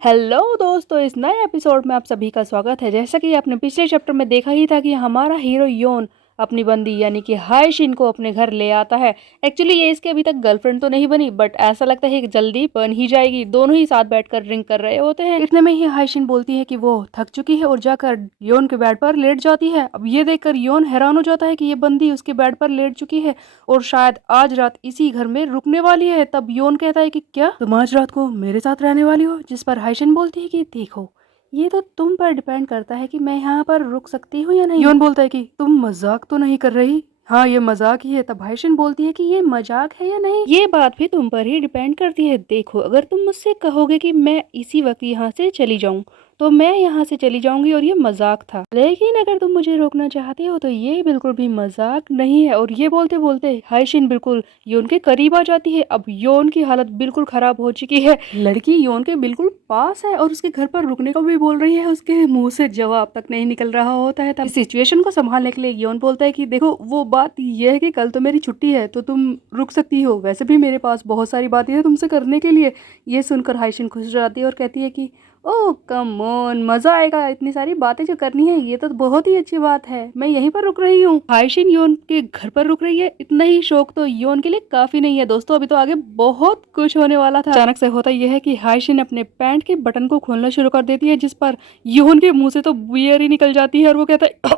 Hello दोस्तों, इस नए एपिसोड में आप सभी का स्वागत है। जैसा कि आपने पिछले चैप्टर में देखा ही था कि हमारा हीरो योन अपनी बंदी यानी कि हायशिन को अपने घर ले आता है। एक्चुअली ये इसके अभी तक गर्लफ्रेंड तो नहीं बनी, बट ऐसा लगता है कि जल्दी बन ही जाएगी। दोनों ही साथ बैठकर ड्रिंक कर रहे होते हैं। इतने में ही हायशिन बोलती है कि वो थक चुकी है और जाकर योन के बेड पर लेट जाती है। अब ये देखकर योन हैरान हो जाता है कि ये बंदी उसके बेड पर लेट चुकी है और शायद आज रात इसी घर में रुकने वाली है। तब योन कहता है कि क्या तुम आज रात को मेरे साथ रहने वाली हो? जिस पर हायशिन बोलती है कि देखो, ये तो तुम पर डिपेंड करता है कि मैं यहाँ पर रुक सकती हूँ या नहीं। योन बोलता है कि तुम मजाक तो नहीं कर रही? हाँ, ये मजाक ही है। तब हायशिन बोलती है कि ये मजाक है या नहीं, ये बात भी तुम पर ही डिपेंड करती है। देखो, अगर तुम मुझसे कहोगे कि मैं इसी वक्त यहाँ से चली जाऊँ तो मैं यहाँ से चली जाऊंगी और ये मजाक था, लेकिन अगर तुम मुझे रोकना चाहते हो तो ये बिल्कुल भी मजाक नहीं है। और ये बोलते बोलते हायशिन बिल्कुल योन के करीब आ जाती है। अब योन की हालत बिल्कुल खराब हो चुकी है। लड़की योन के बिल्कुल पास है और उसके घर पर रुकने को भी बोल रही है। उसके मुंह से जवाब तक नहीं निकल रहा होता है। तब सिचुएशन को संभालने के लिए योन बोलता है कि देखो, वो बात यह है कि कल तो मेरी छुट्टी है तो तुम रुक सकती हो, वैसे भी मेरे पास बहुत सारी बातें हैं तुमसे करने के लिए। ये सुनकर हायशिन खुश हो जाती है और कहती है कि ओह कम ऑन, मजा आएगा, इतनी सारी बातें जो करनी है, ये तो बहुत ही अच्छी बात है, मैं यहीं पर रुक रही हूँ। हायशिन योन के घर पर रुक रही है। इतना ही शौक तो योन के लिए काफी नहीं है दोस्तों, अभी तो आगे बहुत कुछ होने वाला था। अचानक से होता यह है कि हायशिन अपने पैंट के बटन को खोलना शुरू कर देती है, जिस पर योन के मुंह से तो बियर ही निकल जाती है और वो कहता है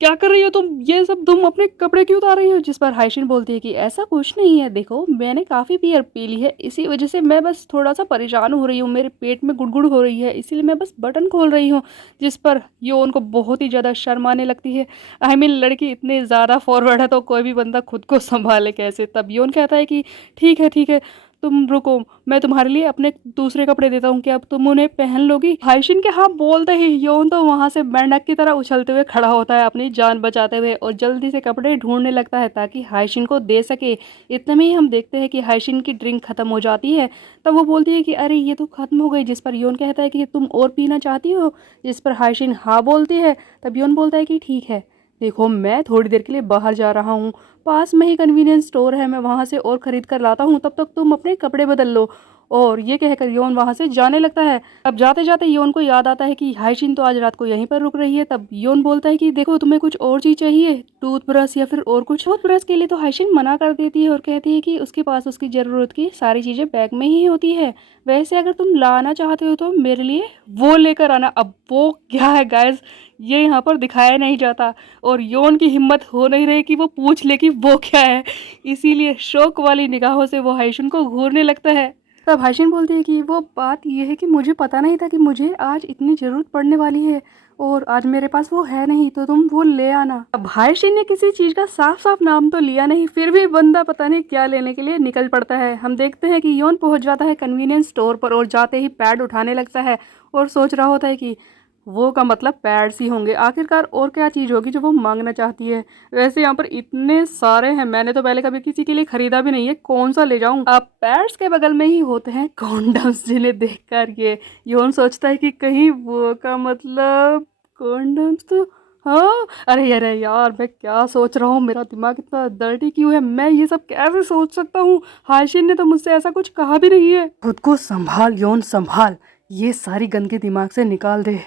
क्या कर रही हो तुम? ये सब तुम अपने कपड़े क्यों उतार रही हो? जिस पर हायशिन बोलती है कि ऐसा कुछ नहीं है, देखो मैंने काफी बियर पी ली है, इसी वजह से मैं बस थोड़ा सा परेशान हो रही हूँ, मेरे पेट में गुड़गुड़ हो रही है, इसीलिए मैं बस बटन खोल रही हूँ। जिस पर योन को बहुत ही ज्यादा शर्म आने लगती है। आई मीन लड़की इतनी ज्यादा फॉरवर्ड है तो कोई भी बंदा खुद को संभाले कैसे। तब योन कहता है कि ठीक है ठीक है, तुम रुको, मैं तुम्हारे लिए अपने दूसरे कपड़े देता हूँ, क्या अब तुम उन्हें पहन लोगी? हायशिन के हाँ बोलते ही योन तो वहां से मेंढक की तरह उछलते हुए खड़ा होता है अपनी जान बचाते हुए और जल्दी से कपड़े ढूंढने लगता है ताकि हायशिन को दे सके। इतने में ही हम देखते हैं कि हायशिन की ड्रिंक खत्म हो जाती है। तब वो बोलती है कि अरे ये तो खत्म हो गई। जिस पर योन कहता है कि तुम और पीना चाहती हो? जिस पर हायशिन हाँ बोलती है। तब योन बोलता है कि ठीक है, देखो मैं थोड़ी देर के लिए बाहर जा रहा हूँ, पास में ही कन्वीनियंस स्टोर है, मैं वहां से और खरीद कर लाता हूँ, तब तक तुम अपने कपड़े बदल लो। और ये कहकर योन वहां से जाने लगता है। अब जाते जाते योन को याद आता है कि हायशिन तो आज रात को यहीं पर रुक रही है। तब योन बोलता है कि देखो, तुम्हें कुछ और चीज चाहिए, टूथब्रश या फिर और कुछ? टूथब्रश के लिए तो हायशिन मना कर देती है और कहती है कि उसके पास उसकी जरूरत की सारी चीजें बैग में ही होती है, वैसे अगर तुम लाना चाहते हो तो मेरे लिए वो लेकर आना। अब वो क्या है गाइस, ये यहाँ पर दिखाया नहीं जाता और योन की हिम्मत हो नहीं रही कि वो पूछ ले कि वो क्या है, इसीलिए शौक वाली निगाहों से वो हायशिन को घूरने लगता है। तब हायशिन बोलती है कि वो बात यह है कि मुझे पता नहीं था कि मुझे आज इतनी जरूरत पड़ने वाली है और आज मेरे पास वो है नहीं, तो तुम वो ले आना। अब हायशिन ने किसी चीज का साफ साफ नाम तो लिया नहीं, फिर भी बंदा पता नहीं क्या लेने के लिए निकल पड़ता है। हम देखते हैं कि योन पहुंच जाता है कन्वीनियंस स्टोर पर और जाते ही पैड उठाने लगता है और सोच रहा होता है कि वो का मतलब पैड्स ही होंगे, आखिरकार और क्या चीज़ होगी जो वो मांगना चाहती है। वैसे यहाँ पर इतने सारे हैं, मैंने तो पहले कभी किसी के लिए खरीदा भी नहीं है, कौन सा ले जाऊं। अब पैड्स के बगल में ही होते हैं कॉन्डम्स, जिन्हें देखकर ये योन सोचता है कि कहीं वो का मतलब कॉन्डम्स तो हाँ। अरे अरे यार, मैं क्या सोच रहा हूँ, मेरा दिमाग इतना डर्टी क्यों है, मैं ये सब कैसे सोच सकता हूँ? हायशिन ने तो मुझसे ऐसा कुछ कहा भी नहीं है। खुद को संभाल योन, संभाल, ये सारी गंदगी दिमाग से निकाल दे।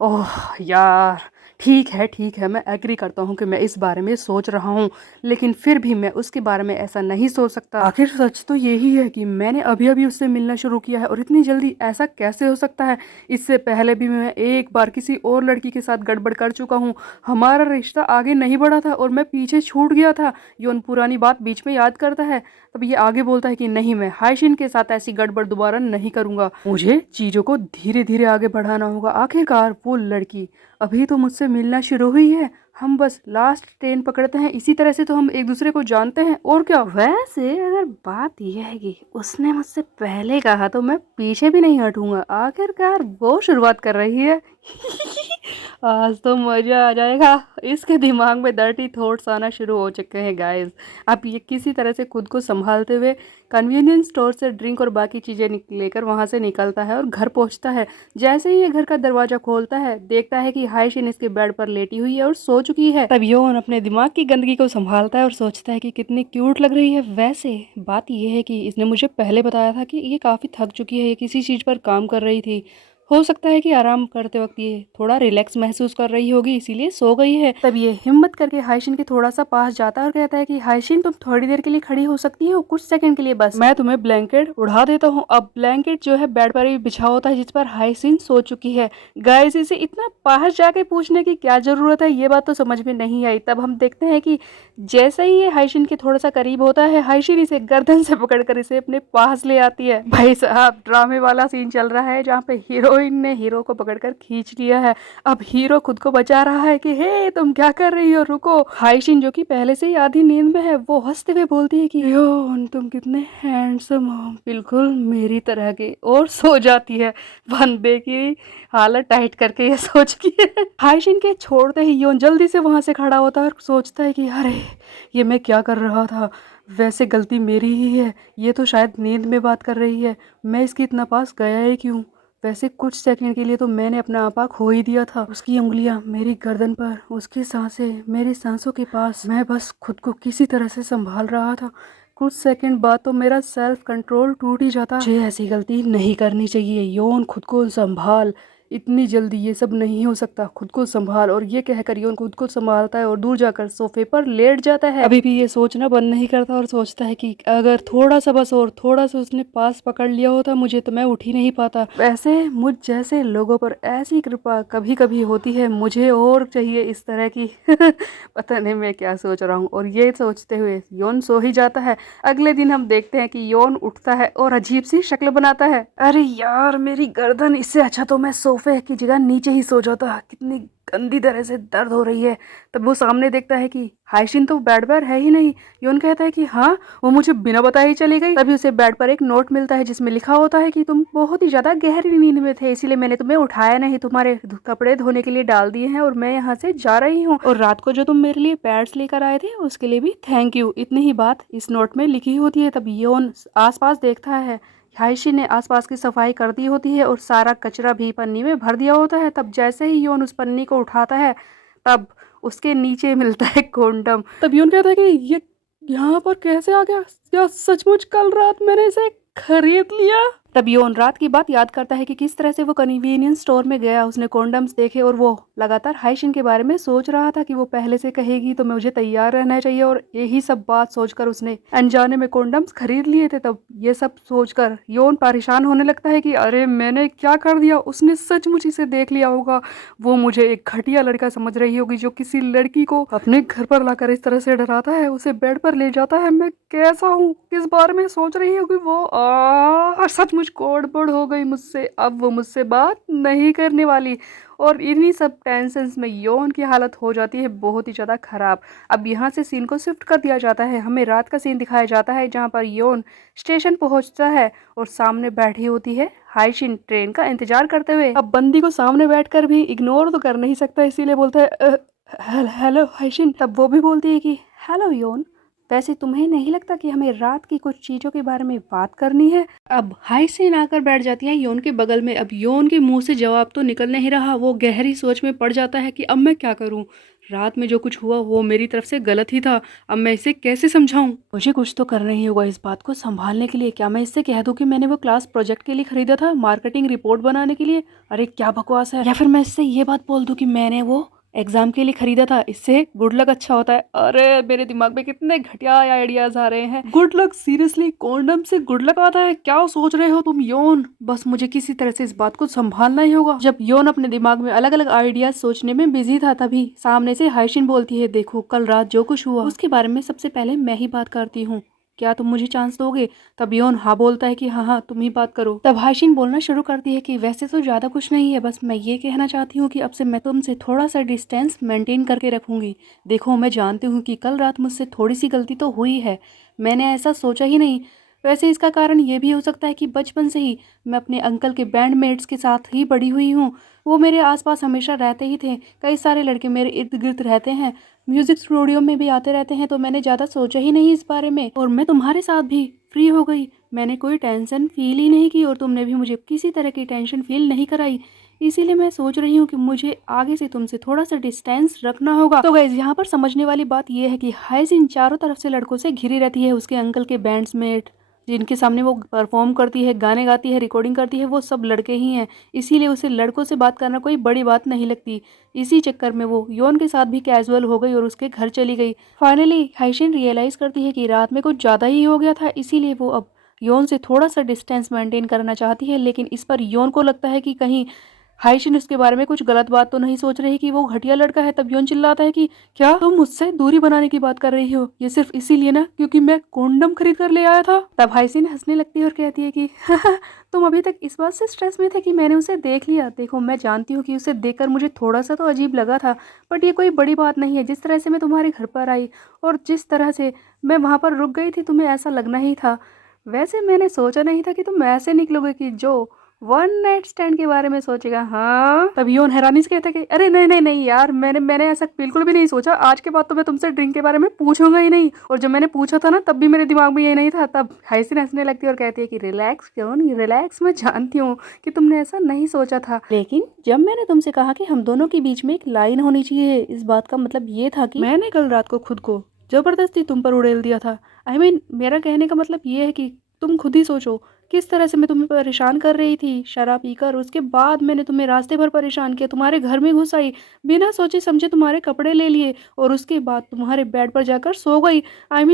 ओह यार, ठीक है, मैं एग्री करता हूँ कि मैं इस बारे में सोच रहा हूँ, लेकिन फिर भी मैं उसके बारे में ऐसा नहीं सोच सकता। आखिर सच तो यही है कि मैंने अभी अभी उससे मिलना शुरू किया है और इतनी जल्दी ऐसा कैसे हो सकता है? इससे पहले भी मैं एक बार किसी और लड़की के साथ गड़बड़ कर चुका हूँ, हमारा रिश्ता आगे नहीं बढ़ा था और मैं पीछे छूट गया था। योन पुरानी बात बीच में याद करता है। तब ये आगे बोलता है कि नहीं, मैं हायशिन के साथ ऐसी गड़बड़ दोबारा नहीं करूंगा, मुझे चीजों को धीरे धीरे आगे बढ़ाना होगा। आखिरकार वो लड़की अभी तो मुझसे मिलना शुरू हुई है, हम बस लास्ट ट्रेन पकड़ते हैं, इसी तरह से तो हम एक दूसरे को जानते हैं और क्या। वैसे अगर बात यह है कि उसने मुझसे पहले कहा तो मैं पीछे भी नहीं हटूंगा, आखिरकार वो शुरुआत कर रही है। आज तो मज़ा आ जाएगा। इसके दिमाग में डर्टी थॉट्स आना शुरू हो चुके हैं गाइस। अब ये किसी तरह से खुद को संभालते हुए कन्वीनियंस स्टोर से ड्रिंक और बाकी चीज़ें लेकर वहाँ से निकलता है और घर पहुँचता है। जैसे ही ये घर का दरवाज़ा खोलता है, देखता है कि हाइशिन इसके बेड पर लेटी हुई है और सो चुकी है। तब योन अपने दिमाग की गंदगी को संभालता है और सोचता है कि कितनी क्यूट लग रही है। वैसे बात यह है कि इसने मुझे पहले बताया था कि ये काफ़ी थक चुकी है, ये किसी चीज़ पर काम कर रही थी। हो सकता है कि आराम करते वक्त ये थोड़ा रिलैक्स महसूस कर रही होगी, इसीलिए सो गई है। तब ये हिम्मत करके हाइशिन के थोड़ा सा पास जाता है और कहता है कि हाइशिन, तुम थोड़ी देर के लिए खड़ी हो सकती हो, कुछ सेकंड के लिए बस, मैं तुम्हें ब्लैंकेट उड़ा देता हूँ। अब ब्लैंकेट जो है बेड पर ही बिछा होता है जिस पर हाइसिन सो चुकी है। गाइस, इसे इतना पास जाके पूछने की क्या जरूरत है, ये बात तो समझ में नहीं आई। तब हम देखते हैं कि जैसे ही ये हाइशिन के थोड़ा सा करीब होता है, हाइशिन इसे गर्दन से पकड़कर इसे अपने पास ले आती है। भाई साहब, ड्रामे वाला सीन चल रहा है जहाँ पे हीरोइन ने हीरो को पकड़कर खींच लिया है। अब हीरो खुद को बचा रहा है कि हे तुम क्या कर रही हो, रुको। हाइशिन जो कि पहले से ही आधी नींद में है, वो हंसते हुए बोलती है कि योन, तुम कितने हैंडसम हो, बिल्कुल मेरी तरह के, और सो जाती है। बंदे की हालत टाइट करके ये सोच की है। हाइशिन के छोड़ते ही योन जल्दी से वहां से खड़ा होता है और सोचता है कि अरे ये मैं क्या कर रहा था, वैसे गलती मेरी ही है, ये तो शायद नींद में बात कर रही है, मैं इसके इतना पास गया ही क्यों। वैसे कुछ सेकंड के लिए तो मैंने अपना आपा खो ही दिया था। उसकी उंगलियां मेरी गर्दन पर, उसकी सांसें मेरी सांसों के पास, मैं बस खुद को किसी तरह से संभाल रहा था। कुछ सेकंड बाद तो मेरा सेल्फ कंट्रोल टूट ही जाता। मुझे ऐसी गलती नहीं करनी चाहिए। योन, खुद को संभाल, इतनी जल्दी ये सब नहीं हो सकता, खुद को संभाल। और ये कहकर योन खुद को संभालता है और दूर जाकर सोफे पर लेट जाता है। अभी भी ये सोचना बंद नहीं करता और सोचता है कि अगर थोड़ा सा, बस और थोड़ा सा उसने पास पकड़ लिया होता मुझे, तो मैं उठ ही नहीं पाता। वैसे मुझ जैसे लोगों पर ऐसी कृपा कभी कभी होती है, मुझे और चाहिए इस तरह की। पता नहीं मैं क्या सोच रहा हूँ। और ये सोचते हुए योन सो ही जाता है। अगले दिन हम देखते हैं कि योन उठता है और अजीब सी शक्ल बनाता है। अरे यार, मेरी गर्दन, इससे अच्छा तो मैं सोफे की जगह नीचे ही सो जाता, कितनी गंदी तरह से दर्द हो रही है। तब वो सामने देखता है कि हाइशिन तो बेड पर है ही नहीं। योन कहता है कि हाँ, वो मुझे बिना बताए ही चली गई। तभी उसे बेड पर एक नोट मिलता है जिसमें लिखा होता है कि तुम बहुत ही ज्यादा गहरी नींद में थे, इसीलिए मैंने तुम्हें उठाया नहीं, तुम्हारे कपड़े धोने के लिए डाल दिए हैं और मैं यहाँ से जा रही हूँ। और रात को जो तुम मेरे लिए पैड्स लेकर आए थे उसके लिए भी थैंक यू। इतनी ही बात इस नोट में लिखी होती है। तब योन आसपास देखता है, हाइशी ने आसपास की सफाई कर दी होती है और सारा कचरा भी पन्नी में भर दिया होता है। तब जैसे ही योन उस पन्नी को उठाता है, तब उसके नीचे मिलता है कॉन्डम। तब योन कहता है कि ये यहाँ पर कैसे आ गया, क्या सचमुच कल रात मैंने इसे खरीद लिया। तब योन रात की बात याद करता है कि किस तरह से वो कन्वीनियंस स्टोर में गया, उसने कॉन्डम्स देखे और वो लगातार हाइशिन के बारे में सोच रहा था कि वो पहले से कहेगी तो मुझे तैयार रहना चाहिए। और यही सब बात सोचकर उसने अनजाने में कॉन्डम्स खरीद लिए थे। तब ये सब सोचकर योन परेशान होने लगता है कि अरे मैंने क्या कर दिया, उसने सचमुच इसे देख लिया होगा, वो मुझे एक घटिया लड़का समझ रही होगी जो किसी लड़की को अपने घर पर लाकर इस तरह से डराता है, उसे बेड पर ले जाता है। मैं कैसा हूँ, किस बारे में सोच रही होगी वो। सचमुच गड़बड़ हो गई मुझसे, अब वो मुझसे बात नहीं करने वाली। और इन्हीं सब टेंशन्स में योन की हालत हो जाती है बहुत ही ज़्यादा ख़राब। अब यहाँ से सीन को शिफ्ट कर दिया जाता है, हमें रात का सीन दिखाया जाता है जहाँ पर योन स्टेशन पहुँचता है और सामने बैठी होती है हाइशिन ट्रेन का इंतजार करते हुए। अब बंदी को सामने बैठकर भी इग्नोर तो कर नहीं सकता, इसीलिए बोलता है हेलो हाइशिन। तब वो भी बोलती है कि हेलो योन, वैसे तुम्हें नहीं लगता कि हमें रात की कुछ चीज़ों के बारे में बात करनी है। अब हाइसिन आकर बैठ जाती है योन के बगल में। अब योन के मुंह से जवाब तो निकल नहीं रहा, वो गहरी सोच में पड़ जाता है कि अब मैं क्या करूं, रात में जो कुछ हुआ वो मेरी तरफ से गलत ही था, अब मैं इसे कैसे समझाऊं। मुझे कुछ तो करना ही होगा इस बात को संभालने के लिए। क्या मैं इससे कह दूं कि मैंने वो क्लास प्रोजेक्ट के लिए खरीदा था, मार्केटिंग रिपोर्ट बनाने के लिए, अरे क्या बकवास है। या फिर मैं इससे ये बात बोल दूं कि मैंने वो एग्जाम के लिए खरीदा था, इससे गुड लक अच्छा होता है। अरे मेरे दिमाग में कितने घटिया आइडियाज आ रहे हैं। गुड लक, सीरियसली कॉन्डम से गुड लक आता है, क्या सोच रहे हो तुम योन। बस मुझे किसी तरह से इस बात को संभालना ही होगा। जब योन अपने दिमाग में अलग अलग आइडियाज सोचने में बिजी था, तभी सामने से हाइशिन बोलती है, देखो कल रात जो कुछ हुआ उसके बारे में सबसे पहले मैं ही बात करती हूँ, क्या तुम मुझे चांस दोगे। तब योन हाँ बोलता है कि हाँ हाँ तुम ही बात करो। तब हाइशिन बोलना शुरू करती है कि वैसे तो ज़्यादा कुछ नहीं है, बस मैं ये कहना चाहती हूँ कि अब से मैं तुमसे थोड़ा सा डिस्टेंस मेंटेन करके रखूँगी। देखो मैं जानती हूँ कि कल रात मुझसे थोड़ी सी गलती तो हुई है, मैंने ऐसा सोचा ही नहीं, वैसे इसका कारण ये भी हो सकता है कि बचपन से ही मैं अपने अंकल के बैंडमेट्स के साथ ही बड़ी हुई हूँ। वो मेरे आसपास हमेशा रहते ही थे। कई सारे लड़के मेरे इर्द-गिर्द रहते हैं, म्यूज़िक स्टूडियो में भी आते रहते हैं, तो मैंने ज़्यादा सोचा ही नहीं इस बारे में और मैं तुम्हारे साथ भी फ्री हो गई। मैंने कोई टेंशन फ़ील ही नहीं की और तुमने भी मुझे किसी तरह की टेंशन फ़ील नहीं कराई। इसीलिए मैं सोच रही हूँ कि मुझे आगे से तुमसे थोड़ा-सा डिस्टेंस रखना होगा। तो गाइज़ यहाँ पर समझने वाली बात ये है कि हाइसिन चारों तरफ से लड़कों से घिरी रहती है। उसके अंकल के बैंड्समेट जिनके सामने वो परफॉर्म करती है, गाने गाती है, रिकॉर्डिंग करती है, वो सब लड़के ही हैं। इसीलिए उसे लड़कों से बात करना कोई बड़ी बात नहीं लगती। इसी चक्कर में वो योन के साथ भी कैजुअल हो गई और उसके घर चली गई। फाइनली हाइसिन रियलाइज़ करती है कि रात में कुछ ज़्यादा ही हो गया था, इसीलिए वो अब योन से थोड़ा-सा डिस्टेंस मेंटेन करना चाहती है। लेकिन इस पर योन को लगता है कि कहीं हाइशिन उसके बारे में कुछ गलत बात तो नहीं सोच रही कि वो घटिया लड़का है। तब योन चिल्लाता है कि क्या तुम मुझसे दूरी बनाने की बात कर रही हो? ये सिर्फ इसीलिए ना क्योंकि मैं कॉन्डम खरीद कर ले आया था। तब हाइसिन हंसने लगती है और कहती है कि तुम अभी तक इस बात से स्ट्रेस में थे कि मैंने उसे देख लिया। देखो मैं जानती हूँ कि उसे देखकर मुझे थोड़ा सा तो अजीब लगा था, बट ये कोई बड़ी बात नहीं है। जिस तरह से मैं तुम्हारे घर पर आई और जिस तरह से मैं वहाँ पर रुक गई थी, तुम्हें ऐसा लगना ही था। वैसे मैंने सोचा नहीं था कि तुम ऐसे निकलोगे कि जो वन नाइट स्टैंड के बारे में सोचेगा। हाँ, तब योन हैरानी से कहता है कि अरे नहीं नहीं नहीं यार, मैंने ऐसा बिल्कुल भी नहीं सोचा। आज के बाद तो मैं तुमसे ड्रिंक के बारे में पूछूंगा ही नहीं। और जब मैंने पूछा था ना, तब भी मेरे दिमाग में ये नहीं था। तब हाइसिन हंसने लगती है और कहती है कि रिलैक्स क्यों नहीं, रिलैक्स, मैं जानती हूँ कि तुमने ऐसा नहीं सोचा था। लेकिन जब मैंने तुमसे कहा कि हम दोनों के बीच में एक लाइन होनी चाहिए, इस बात का मतलब ये था कि मैंने कल रात को खुद को जबरदस्ती तुम पर उड़ेल दिया था। मेरा कहने का मतलब ये है कि तुम खुद ही सोचो किस तरह से मैं तुम्हें परेशान कर रही थी शराब पीकर। उसके बाद मैंने तुम्हें रास्ते भर परेशान किया, तुम्हारे घर में घुस आई, बिना सोचे समझे तुम्हारे कपड़े ले लिए और उसके बाद तुम्हारे बेड पर जाकर सो गई।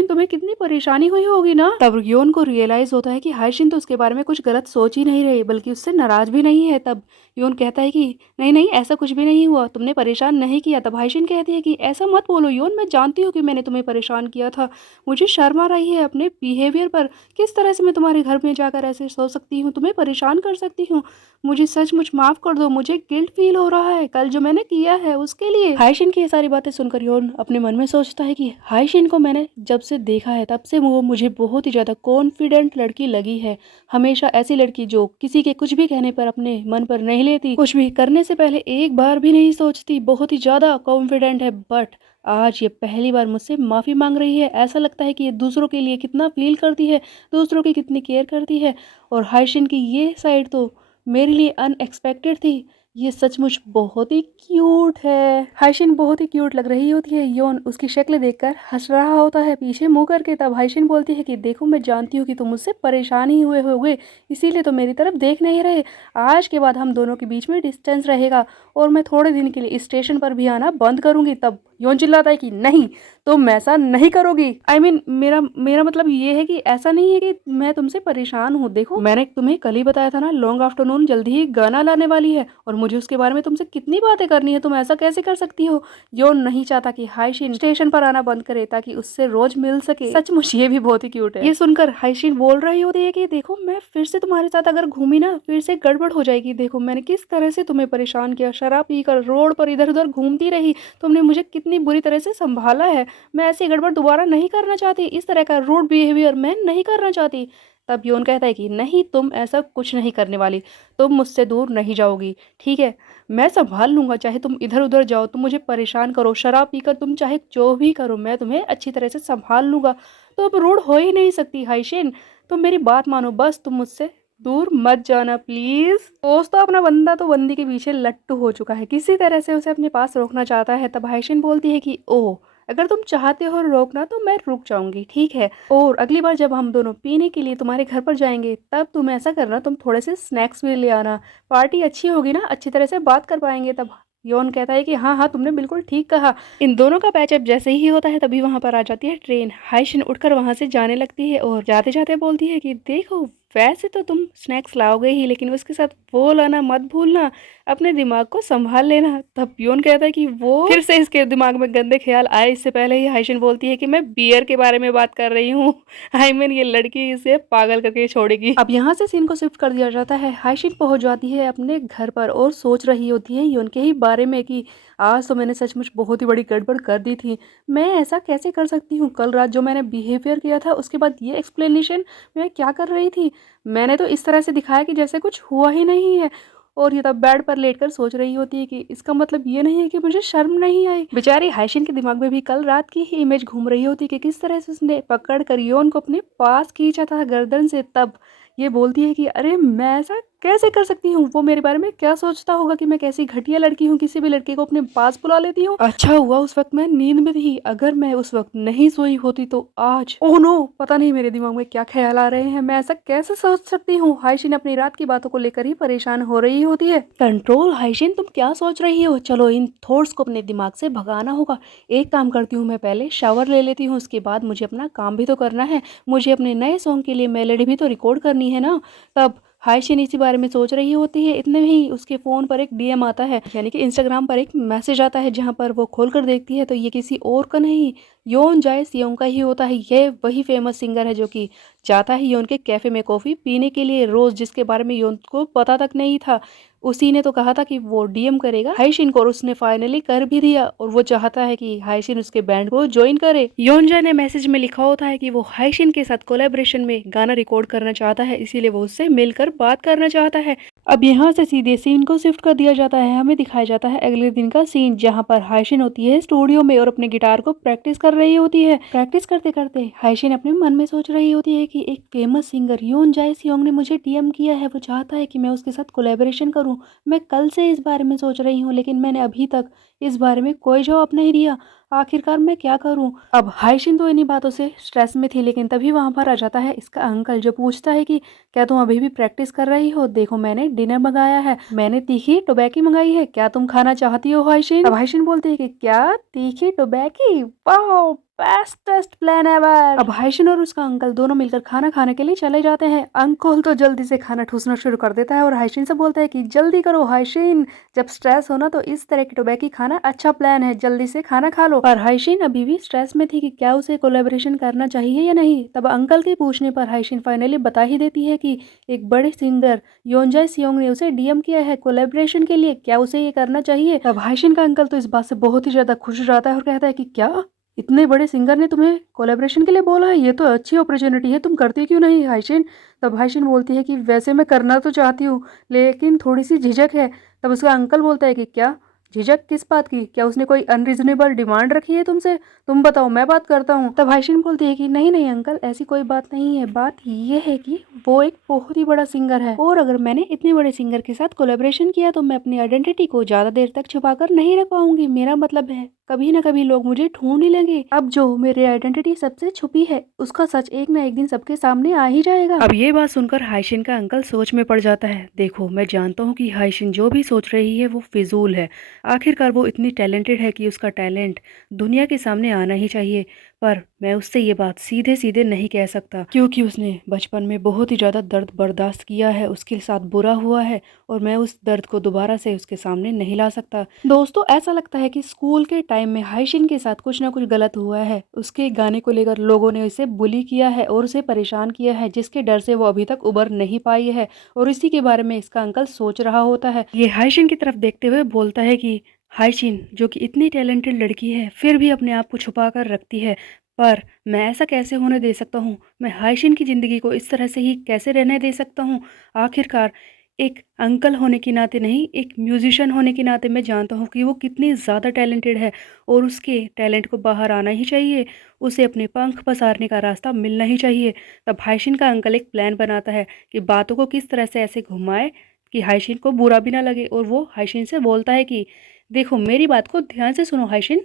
तुम्हें कितनी परेशानी हुई होगी ना। तब योन को रियलाइज होता है कि हाइशिन तो उसके बारे में कुछ गलत सोच ही नहीं रही, बल्कि उससे नाराज भी नहीं है। तब योन कहता है कि नहीं नहीं, ऐसा कुछ भी नहीं हुआ, तुमने परेशान नहीं किया। तब हाइशिन कहती है कि ऐसा मत बोलो योन, मैं जानती हूँ कि मैंने तुम्हें परेशान किया था। मुझे शर्म आ रही है अपने बिहेवियर पर। किस तरह से मैं तुम्हारे घर में जाकर ऐसे सो सकती हूँ, तुम्हें परेशान कर सकती हूँ? मुझे सचमुच माफ कर दो, मुझे गिल्ट फील हो रहा है कल जो मैंने किया है उसके लिए। हाइशिन की ये सारी बातें सुनकर योन अपने मन में सोचता है कि हाइशिन को मैंने जब से देखा है तब से वो मुझे बहुत ही ज्यादा कॉन्फिडेंट लड़की लगी है। हमेशा ऐसी लड़की जो किसी के कुछ भी कहने पर अपने मन पर नहीं लेती, कुछ भी करने से पहले एक बार भी नहीं सोचती, बहुत ही ज्यादा कॉन्फिडेंट है। बट आज ये पहली बार मुझसे माफ़ी मांग रही है। ऐसा लगता है कि ये दूसरों के लिए कितना फील करती है, दूसरों की कितनी केयर करती है। और हाइशिन की ये साइड तो मेरे लिए अनएक्सपेक्टेड थी। ये सचमुच बहुत ही क्यूट है। हाइशिन बहुत ही क्यूट लग रही होती है। योन उसकी शक्ल देखकर हंस रहा होता है पीछे मुंह करके। तब हाइशिन बोलती है कि देखो मैं जानती हूँ कि तुम मुझसे परेशान ही हुए होगे, इसीलिए तो मेरी तरफ देख नहीं रहे। आज के बाद हम दोनों के बीच में डिस्टेंस रहेगा और मैं थोड़े दिन के लिए स्टेशन पर भी आना बंद करूंगी। तब योन चिल्लाता है कि नहीं, तुम ऐसा नहीं करोगी। मेरा मेरा मतलब ये है कि ऐसा नहीं है कि मैं तुमसे परेशान हूँ। देखो मैंने तुम्हें कल ही बताया था ना, लॉन्ग आफ्टरनून जल्दी ही गाना लाने वाली है और मुझे उसके बारे में तुमसे कितनी बातें करनी है। तुम ऐसा कैसे कर सकती हो? योन नहीं चाहता कि हाइशिन स्टेशन पर आना बंद करे ताकि उससे रोज मिल सके। सचमुच ये भी बहुत ही क्यूट है। ये सुनकर हाइशिन बोल रही होती है कि देखो मैं फिर से तुम्हारे साथ अगर घूमी ना, फिर से गड़बड़ हो जाएगी। देखो मैंने किस तरह से तुम्हें परेशान किया, शराब पीकर रोड पर इधर उधर घूमती रही, तुमने मुझे कितनी बुरी तरह से संभाला है। मैं ऐसी गड़बड़ दोबारा नहीं करना चाहती, इस तरह का रूड बिहेवियर मैं नहीं करना चाहती। तब योन कहता है कि नहीं, तुम ऐसा कुछ नहीं करने वाली, तुम मुझसे दूर नहीं जाओगी, ठीक है? मैं संभाल लूंगा, चाहे तुम इधर उधर जाओ, तुम मुझे परेशान करो, शराब पीकर तुम चाहे जो भी करो, मैं तुम्हें अच्छी तरह से संभाल लूंगा। तो अब रूड हो ही नहीं सकती हाइशिन, तुम मेरी बात मानो, बस तुम मुझसे दूर मत जाना प्लीज। दोस्तों अपना बंदा तो बंदी के पीछे लट्टू हो चुका है, किसी तरह से उसे अपने पास रोकना चाहता है। तब हाइशिन बोलती है कि ओह, अगर तुम चाहते हो रोकना तो मैं रुक जाऊंगी, ठीक है? और अगली बार जब हम दोनों पीने के लिए तुम्हारे घर पर जाएंगे तब तुम ऐसा करना, तुम थोड़े से स्नैक्स भी ले आना, पार्टी अच्छी होगी ना, अच्छी तरह से बात कर पाएंगे। तब योन कहता है कि हाँ हाँ, तुमने बिल्कुल ठीक कहा। इन दोनों का पैचअप जैसे ही होता है तभी वहां पर आ जाती है ट्रेन। हाइशिन उठकर वहां से जाने लगती है और जाते जाते बोलती है कि देखो वैसे तो तुम स्नैक्स लाओगे ही, लेकिन उसके साथ वो लाना मत भूलना, अपने दिमाग को संभाल लेना। तब पियोन कहता है कि वो फिर से इसके दिमाग में गंदे ख्याल आए इससे पहले ही हाइशिन बोलती है कि मैं बियर के बारे में बात कर रही हूँ। आई मीन ये लड़की इसे पागल करके छोड़ेगी। अब यहाँ से सीन को शिफ्ट कर दिया जाता है। हाइशिन पहुंच जाती है अपने घर पर और सोच रही होती है योन के ही बारे में कि आज तो मैंने सचमुच बहुत ही बड़ी गड़बड़ कर दी थी। मैं ऐसा कैसे कर सकती हूँ? कल रात जो मैंने बिहेवियर किया था उसके बाद ये एक्सप्लेनेशन, मैं क्या कर रही थी? मैंने तो इस तरह से दिखाया कि जैसे कुछ हुआ ही नहीं है। और ये तब बेड पर लेटकर सोच रही होती है कि इसका मतलब ये नहीं है कि मुझे शर्म नहीं आई। बेचारी हाइशिन के दिमाग में भी कल रात की ही इमेज घूम रही होती है कि किस तरह से उसने पकड़ कर योन को अपने पास खींचा था गर्दन से। तब ये बोलती है कि अरे मैं ऐसा कैसे कर सकती हूँ? वो मेरे बारे में क्या सोचता होगा कि मैं कैसी घटिया लड़की हूँ, किसी भी लड़के को अपने पास बुला लेती हूँ। अच्छा हुआ उस वक्त मैं नींद में थी, अगर मैं उस वक्त नहीं सोई होती तो आज, ओह नो, पता नहीं मेरे दिमाग में क्या ख्याल आ रहे हैं, मैं ऐसा कैसे सोच सकती हूँ। हाइशिन अपनी रात की बातों को लेकर ही परेशान हो रही होती है। कंट्रोल हाइशिन, तुम क्या सोच रही हो? चलो इन थॉट्स को अपने दिमाग से भगाना होगा। एक काम करती हूँ, मैं पहले शावर ले लेती हूँ, उसके बाद मुझे अपना काम भी तो करना है, मुझे अपने नए सॉन्ग के लिए मेलोडी भी तो रिकॉर्ड करनी है ना। तब हाइशिन इसी बारे में सोच रही होती है, इतने में ही उसके फ़ोन पर एक डीएम आता है, यानी कि इंस्टाग्राम पर एक मैसेज आता है, जहाँ पर वो खोलकर देखती है तो ये किसी और का नहीं, योन जाए सियोंग का ही होता है। ये वही फेमस सिंगर है जो कि जाता है योन के कैफ़े में कॉफ़ी पीने के लिए रोज़, जिसके बारे में योन को पता तक नहीं था। उसी ने तो कहा था कि वो डीएम करेगा हाइशिन को, और उसने फाइनली कर भी दिया, और वो चाहता है कि हाइशिन उसके बैंड को ज्वाइन करे। योनजा ने मैसेज में लिखा होता है कि वो हाइशिन के साथ कोलैबोरेशन में गाना रिकॉर्ड करना चाहता है, इसीलिए वो उससे मिलकर बात करना चाहता है। अब यहाँ से सीधे सीन को शिफ्ट कर दिया जाता है। हमें दिखाया जाता है अगले दिन का सीन, जहाँ पर हाइशिन होती है स्टूडियो में और अपने गिटार को प्रैक्टिस कर रही होती है। प्रैक्टिस करते करते हाइशिन अपने मन में सोच रही होती है कि एक फेमस सिंगर योन जाए सियोंग ने मुझे डीएम किया है, वो चाहता है कि मैं उसके साथ कोलैबोरेशन करूं। मैं कल से इस बारे में सोच रही हूँ, लेकिन मैंने अभी तक इस बारे में कोई जवाब नहीं दिया। आखिरकार मैं क्या करूं? अब हाइशिन तो इन्हीं बातों से स्ट्रेस में थी, लेकिन तभी वहां पर आ जाता है इसका अंकल, जो पूछता है कि क्या तुम अभी भी प्रैक्टिस कर रही हो? देखो मैंने डिनर मंगाया है, मैंने तीखी टोबैकी मंगाई है, क्या तुम खाना चाहती हो हाइशिन? अब हाइशिन बोलती है कि क्या तीखी टोबैकी, वाओ बेस्टेस्ट प्लान एवर। अब हाइशिन और उसका अंकल दोनों मिलकर खाना खाने के लिए चले जाते हैं। अंकल तो जल्दी से खाना ठूसना शुरू कर देता है और हाइशिन से बोलता है कि जल्दी करो हाइशिन, जब स्ट्रेस हो ना तो इस तरह की टोबैकी खाना अच्छा प्लान है, जल्दी से खाना खा लो। पर हाइशिन अभी भी स्ट्रेस में थी कि क्या उसे कोलैबोरेशन करना चाहिए या नहीं। तब अंकल के पूछने पर हाइशिन फाइनली बता ही देती है कि एक बड़े सिंगर योनजाए सियोंग ने उसे डीएम किया है कोलैबोरेशन के लिए, क्या उसे ये करना चाहिए? तब हाइशिन का अंकल तो इस बात से बहुत ही ज्यादा खुश हो जाता है और कहता है कि क्या इतने बड़े सिंगर ने तुम्हें कोलैबोरेशन के लिए बोला है? ये तो अच्छी अपॉर्चुनिटी है, तुम करती क्यों नहीं हाइशिन? तब हाइशिन बोलती है कि वैसे मैं करना तो चाहती हूँ, लेकिन थोड़ी सी झिझक है। तब उसका अंकल बोलता है कि क्या झिझक किस बात की? क्या उसने कोई अनरीजनेबल डिमांड रखी है तुमसे? तुम बताओ, मैं बात करता हूँ। तब हाइशिन बोलती है कि नहीं नहीं अंकल, ऐसी कोई बात नहीं है, बात ये है कि वो एक बहुत ही बड़ा सिंगर है, और अगर मैंने इतने बड़े सिंगर के साथ कोलैबोरेशन किया तो मैं अपनी आइडेंटिटी को ज्यादा देर तक छुपा कर नहीं रख पाऊंगी। मेरा मतलब है कभी ना कभी लोग मुझे ढूंढ ही लेंगे। अब जो मेरी आइडेंटिटी सबसे छुपी है उसका सच एक ना एक दिन सबके सामने आ ही जाएगा। अब ये बात सुनकर हाइशिन का अंकल सोच में पड़ जाता है। देखो मैं जानता हूँ कि हाइशिन जो भी सोच रही है वो फिजूल है, आखिरकार वो इतनी टैलेंटेड है कि उसका टैलेंट दुनिया के सामने आना ही चाहिए। पर मैं उससे ये बात सीधे सीधे नहीं कह सकता, क्योंकि उसने बचपन में बहुत ही ज़्यादा दर्द बर्दाश्त किया है, उसके साथ बुरा हुआ है, और मैं उस दर्द को दोबारा से उसके सामने नहीं ला सकता। दोस्तों ऐसा लगता है कि स्कूल के टाइम में हाइशिन के साथ कुछ ना कुछ गलत हुआ है। उसके गाने को लेकर लोगों ने उसे बुली किया है और उसे परेशान किया है, जिसके डर से वो अभी तक उबर नहीं पाई है, और इसी के बारे में इसका अंकल सोच रहा होता है। ये हाइशिन की तरफ देखते हुए बोलता है कि हाइशिन जो कि इतनी टैलेंटेड लड़की है फिर भी अपने आप को छुपा कर रखती है, पर मैं ऐसा कैसे होने दे सकता हूँ? मैं हाइशिन की ज़िंदगी को इस तरह से ही कैसे रहने दे सकता हूँ? आखिरकार एक अंकल होने के नाते नहीं, एक म्यूजिशियन होने के नाते मैं जानता हूँ कि वो कितनी ज़्यादा टैलेंटेड है, और उसके टैलेंट को बाहर आना ही चाहिए, उसे अपने पंख पसारने का रास्ता मिलना ही चाहिए। तब हाइशिन का अंकल एक प्लान बनाता है कि बातों को किस तरह से ऐसे घुमाए कि हाइशिन को बुरा भी ना लगे, और वो हाइशिन से बोलता है कि देखो मेरी बात को ध्यान से सुनो हाइशिन,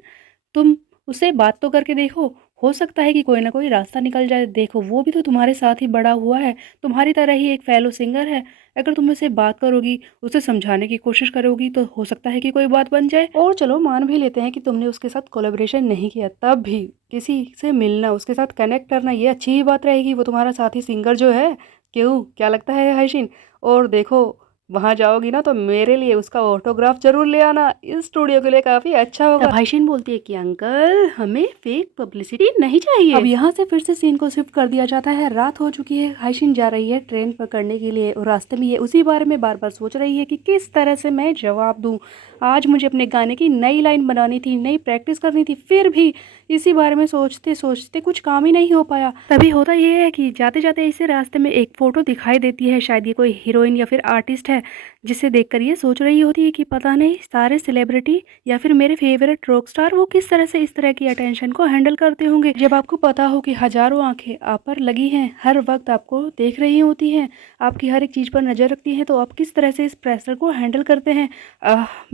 तुम उससे बात तो करके देखो, हो सकता है कि कोई ना कोई रास्ता निकल जाए। देखो वो भी तो तुम्हारे साथ ही बड़ा हुआ है, तुम्हारी तरह ही एक फेलो सिंगर है, अगर तुम उससे बात करोगी, उसे समझाने की कोशिश करोगी, तो हो सकता है कि कोई बात बन जाए। और चलो मान भी लेते हैं कि तुमने उसके साथ कोलैबोरेशन नहीं किया, तब भी किसी से मिलना, उसके साथ कनेक्ट करना, ये अच्छी ही बात रहेगी। वो तुम्हारा साथी सिंगर जो है, क्यों, क्या लगता है हाइशिन? और देखो, वहां जाओगी ना तो मेरे लिए उसका ऑटोग्राफ जरूर ले आना, इस स्टूडियो के लिए काफी अच्छा होगा। तब हाइशिन बोलती है कि अंकल, हमें फेक पब्लिसिटी नहीं चाहिए। अब यहाँ से फिर से सीन को शिफ्ट कर दिया जाता है। रात हो चुकी है, हाइशिन जा रही है ट्रेन पकड़ने के लिए और रास्ते में ये उसी बारे में बार बार सोच रही है कि किस तरह से मैं जवाब दूं। आज मुझे अपने गाने की नई लाइन बनानी थी, नई प्रैक्टिस करनी थी, फिर भी इसी बारे में सोचते सोचते कुछ काम ही नहीं हो पाया। तभी होता ये है कि जाते जाते इसे रास्ते में एक फोटो दिखाई देती है। शायद ये कोई हीरोइन या फिर आर्टिस्ट है, जिसे देखकर ये सोच रही होती है कि पता नहीं सारे सेलिब्रिटी या फिर मेरे फेवरेट रॉक स्टार वो किस तरह से इस तरह की अटेंशन को हैंडल करते होंगे। जब आपको पता हो कि हजारों आंखें आप पर लगी हैं, हर वक्त आपको देख रही होती हैं, आपकी हर एक चीज पर नजर रखती हैं, तो आप किस तरह से इस प्रेशर को हैंडल करते हैं।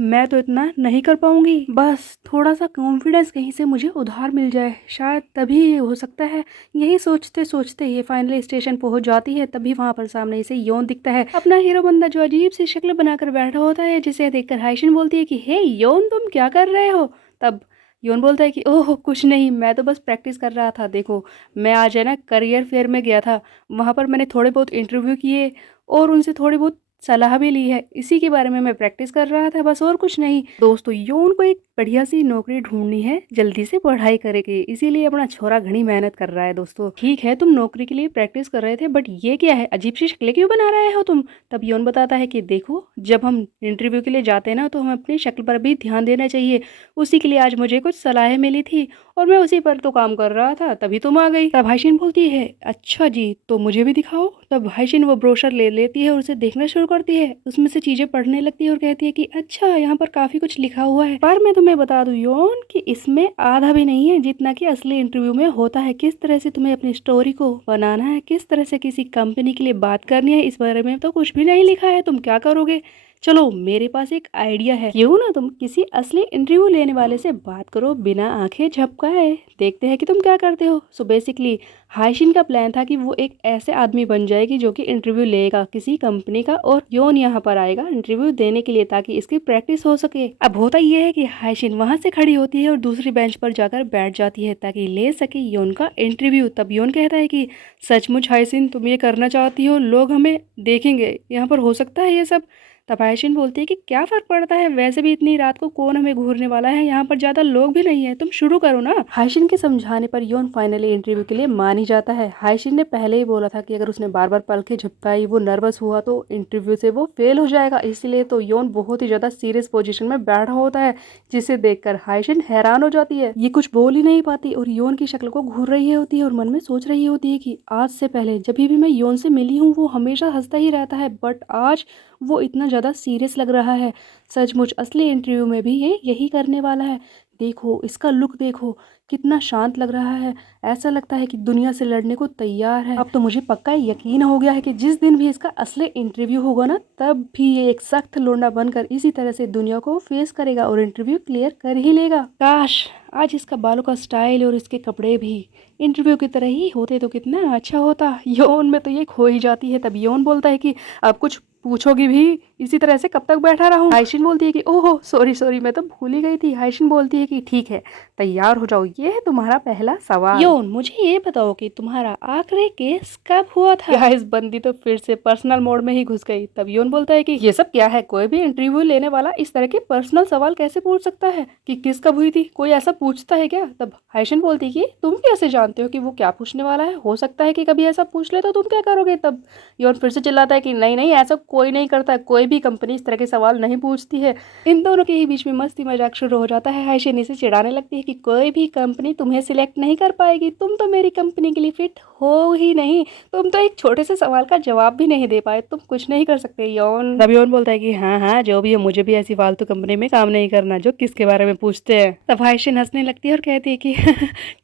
मैं तो इतना नहीं कर पाऊंगी। बस थोड़ा सा कॉन्फिडेंस कहीं से मुझे उधार मिल जाए, शायद तभी ये हो सकता है। यही सोचते सोचते ये फाइनली स्टेशन पहुंच जाती है। तभी वहां पर सामने इसे योन दिखता है, अपना हीरो बंदा जो अजीब सी शक्ल बनाकर बैठा होता है, जिसे देखकर हाइशिन बोलती है कि हे योन, तुम क्या कर रहे हो? तब योन बोलता है कि ओह कुछ नहीं, मैं तो बस प्रैक्टिस कर रहा था। देखो, मैं आज है ना करियर फेयर में गया था, वहां पर मैंने थोड़े बहुत इंटरव्यू किए और उनसे थोड़ी बहुत सलाह भी ली है, इसी के बारे में मैं प्रैक्टिस कर रहा था, बस और कुछ नहीं। दोस्तों, योन को एक बढ़िया सी नौकरी ढूंढनी है, जल्दी से पढ़ाई करेगी, इसीलिए अपना छोरा घनी मेहनत कर रहा है। दोस्तों, ठीक है, तुम नौकरी के लिए प्रैक्टिस कर रहे थे, बट ये क्या है, अजीब सी शक्लें क्यों बना रहे हो तुम? तब योन बताता है कि देखो, जब हम इंटरव्यू के लिए जाते हैं ना, तो हमें अपनी शक्ल पर भी ध्यान देना चाहिए। उसी के लिए आज मुझे कुछ सलाहें मिली थी और मैं उसी पर तो काम कर रहा था, तभी तुम आ गई। तब हाइशिन बोलती है, अच्छा जी, तो मुझे भी दिखाओ। तब हाइशिन वो ब्रोशर ले लेती है और उसे देखना शुरू करती है, उसमें से चीजें पढ़ने लगती है और कहती है कि अच्छा, यहाँ पर काफी कुछ लिखा हुआ है, पर मैं तुम्हें बता दूं योन कि इसमें आधा भी नहीं है जितना कि असली इंटरव्यू में होता है। किस तरह से तुम्हें अपनी स्टोरी को बनाना है, किस तरह से किसी कंपनी के लिए बात करनी है, इस बारे में तो कुछ भी नहीं लिखा है। तुम क्या करोगे? चलो, मेरे पास एक आइडिया है, क्यों ना तुम किसी असली इंटरव्यू लेने वाले से बात करो बिना आंखें झपकाए, देखते हैं कि तुम क्या करते हो। सो बेसिकली हाइशिन का प्लान था कि वो एक ऐसे आदमी बन जाएगी जो कि इंटरव्यू लेगा किसी कंपनी का, और योन यहाँ पर आएगा इंटरव्यू देने के लिए ताकि इसकी प्रैक्टिस हो सके। अब होता यह है कि हाइशिन वहां से खड़ी होती है और दूसरी बेंच पर जाकर बैठ जाती है ताकि ले सके योन का इंटरव्यू। तब योन कहता है कि सचमुच हाइशिन, तुम ये करना चाहती हो? लोग हमें देखेंगे, यहाँ पर हो सकता है ये सब? तब आयशिन बोलती है कि क्या फर्क पड़ता है, वैसे भी इतनी रात को कौन हमें घूरने वाला है, यहाँ पर ज्यादा लोग भी नहीं है, तुम शुरू करो ना। हाइशिन के समझाने पर योन फाइनली इंटरव्यू के लिए मान ही जाता है। हाइशिन ने पहले ही बोला था कि अगर उसने बार बार पलकें झपकाई, वो नर्वस हुआ तो इंटरव्यू से वो फेल हो जाएगा, इसलिए तो योन बहुत ही ज्यादा सीरियस पोजिशन में बैठा होता है, जिसे देखकर हाइशिन हैरान हो जाती है। ये कुछ बोल ही नहीं पाती और योन की शक्ल को घूर रही होती है और मन में सोच रही होती है कि आज से पहले जब भी मैं योन से मिली हूँ, वो हमेशा हंसता ही रहता है, बट आज वो इतना ज़्यादा सीरियस लग रहा है। सचमुच असली इंटरव्यू में भी ये यही करने वाला है। देखो, इसका लुक देखो, कितना शांत लग रहा है, ऐसा लगता है कि दुनिया से लड़ने को तैयार है। अब तो मुझे पक्का यकीन हो गया है कि जिस दिन भी इसका असली इंटरव्यू होगा ना, तब भी ये एक सख्त लोंडा बनकर इसी तरह से दुनिया को फेस करेगा और इंटरव्यू क्लियर कर ही लेगा। काश आज इसका बालों का स्टाइल और इसके कपड़े भी इंटरव्यू की तरह ही होते तो कितना अच्छा होता। योन में तो ये खो ही जाती है। तब योन बोलता है कि अब कुछ पूछोगी भी? इसी तरह से कब तक बैठा रहूं? हाइशिन बोलती है कि ओहो सॉरी सॉरी, मैं तो भूल ही गई थी। हाइशिन बोलती है कि ठीक है, तैयार हो जाओ, ये है तुम्हारा पहला सवाल। योन, मुझे ये बताओ कि तुम्हारा आखिरी केस कब हुआ था? गाइस, बंदी तो फिर से पर्सनल मोड में ही घुस गई। तब योन बोलता है कि ये सब क्या है, कोई भी इंटरव्यू लेने वाला इस तरह के पर्सनल सवाल कैसे पूछ सकता है कि किस कब हुई थी, कोई ऐसा पूछता है क्या? तब हाइशिन बोलती है कि तुम कैसे जानते हो कि वो क्या पूछने वाला है, हो सकता है कि कभी ऐसा पूछ ले तो तुम क्या करोगे? तब योन फिर से चिल्लाता है कि नहीं नहीं, ऐसा कोई नहीं करता, कोई भी कंपनी इस तरह के सवाल नहीं पूछती है। इन दोनों के ही बीच में मस्ती मजाक शुरू हो जाता है। हाइशिन इसे चिढ़ाने लगती है कि कोई भी कंपनी तुम्हें सिलेक्ट नहीं कर पाएगी, तुम तो मेरी कंपनी के लिए फिट हो ही नहीं, तुम तो एक छोटे से सवाल का जवाब भी नहीं दे पाए, तुम कुछ नहीं कर सकते। योन, तब योन बोलता है कि हाँ हाँ, जो भी है, मुझे भी ऐसी फालतू कंपनी में काम नहीं करना जो किसके बारे में पूछते हैं। तब हाइशिन हंसने लगती है और कहती है कि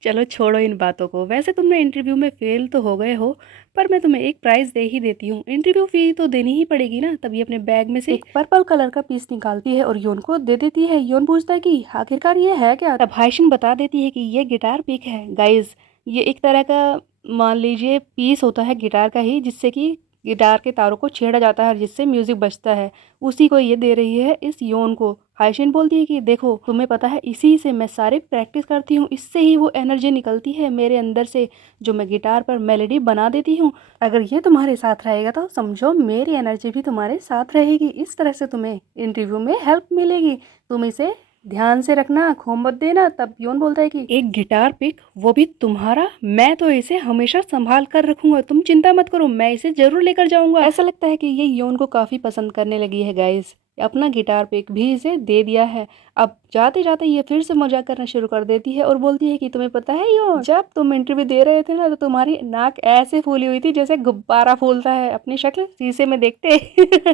चलो छोड़ो इन बातों को, वैसे तुमने इंटरव्यू में फेल तो हो गए हो, पर मैं तुम्हें एक प्राइज दे ही देती हूँ, इंटरव्यू फी तो देनी ही पड़ेगी ना। तभी अपने बैग में से एक पर्पल कलर का पीस निकालती है और योन को दे देती है। योन पूछता है कि आखिरकार ये है क्या? तब हाइशिन बता देती है कि ये गिटार पिक है गाइज, ये एक तरह का मान लीजिए पीस होता है गिटार का ही, जिससे कि गिटार के तारों को छेड़ा जाता है जिससे म्यूजिक बजता है, उसी को ये दे रही है इस योन को। हाइशिन बोलती है कि देखो तुम्हें पता है इसी से मैं सारे प्रैक्टिस करती हूँ, इससे ही वो एनर्जी निकलती है मेरे अंदर से जो मैं गिटार पर मेलोडी बना देती हूँ। अगर ये तुम्हारे साथ रहेगा तो समझो मेरी एनर्जी भी तुम्हारे साथ रहेगी। इस तरह से तुम्हें इंटरव्यू में हेल्प मिलेगी, तुम इसे ध्यान से रखना, खो मत देना। तब योन बोलता है कि एक गिटार पिक, वो भी तुम्हारा, मैं तो इसे हमेशा संभाल कर रखूंगा, तुम चिंता मत करो, मैं इसे जरूर लेकर जाऊंगा। ऐसा लगता है कि ये योन को काफी पसंद करने लगी है गाइस, अपना गिटार पिक भी इसे दे दिया है। अब जाते जाते ये फिर से मजाक करना शुरू कर देती है और बोलती है कि तुम्हें पता है योन, जब तुम इंटरव्यू दे रहे थे ना तो तुम्हारी नाक ऐसे फूली हुई थी जैसे गुब्बारा फूलता है, अपनी शक्ल शीशे में देखते।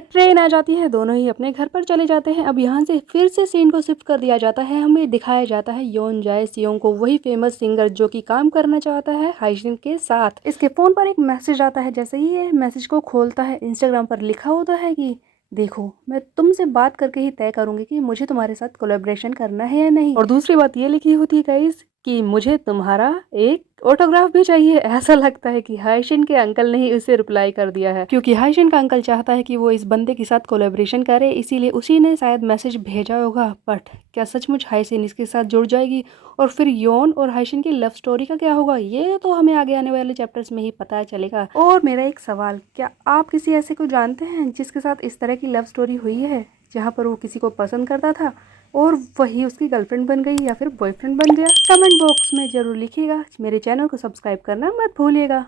ट्रेन आ जाती है, दोनों ही अपने घर पर चले जाते हैं। अब यहाँ से फिर से सीन को शिफ्ट कर दिया जाता है, हमें दिखाया जाता है योन जाए सियोंग को, वही फेमस सिंगर जो कि काम करना चाहता है हाइजिन के साथ। इसके फोन पर एक मैसेज आता है, जैसे ही ये मैसेज को खोलता है इंस्टाग्राम पर लिखा होता है कि देखो मैं तुमसे बात करके ही तय करूंगी कि मुझे तुम्हारे साथ कोलैबोरेशन करना है या नहीं। और दूसरी बात ये लिखी होती है गाइस कि मुझे तुम्हारा एक ऑटोग्राफ भी चाहिए। ऐसा लगता है कि हाइशिन के अंकल ने ही उसे रिप्लाई कर दिया है, क्योंकि हाइशिन का अंकल चाहता है कि वो इस बंदे के साथ कोलैबोरेशन करे, इसीलिए उसी ने शायद मैसेज भेजा होगा। बट क्या सचमुच हाइशिन इसके साथ जुड़ जाएगी? और फिर योन और हाइशिन की लव स्टोरी का क्या होगा, ये तो हमें आगे आने वाले चैप्टर्स में ही पता चलेगा। और मेरा एक सवाल, क्या आप किसी ऐसे को जानते हैं जिसके साथ इस तरह की लव स्टोरी हुई है, जहाँ पर वो किसी को पसंद करता था और वही उसकी गर्लफ्रेंड बन गई या फिर बॉयफ्रेंड बन गया? कमेंट बॉक्स में जरूर लिखिएगा। मेरे चैनल को सब्सक्राइब करना मत भूलिएगा।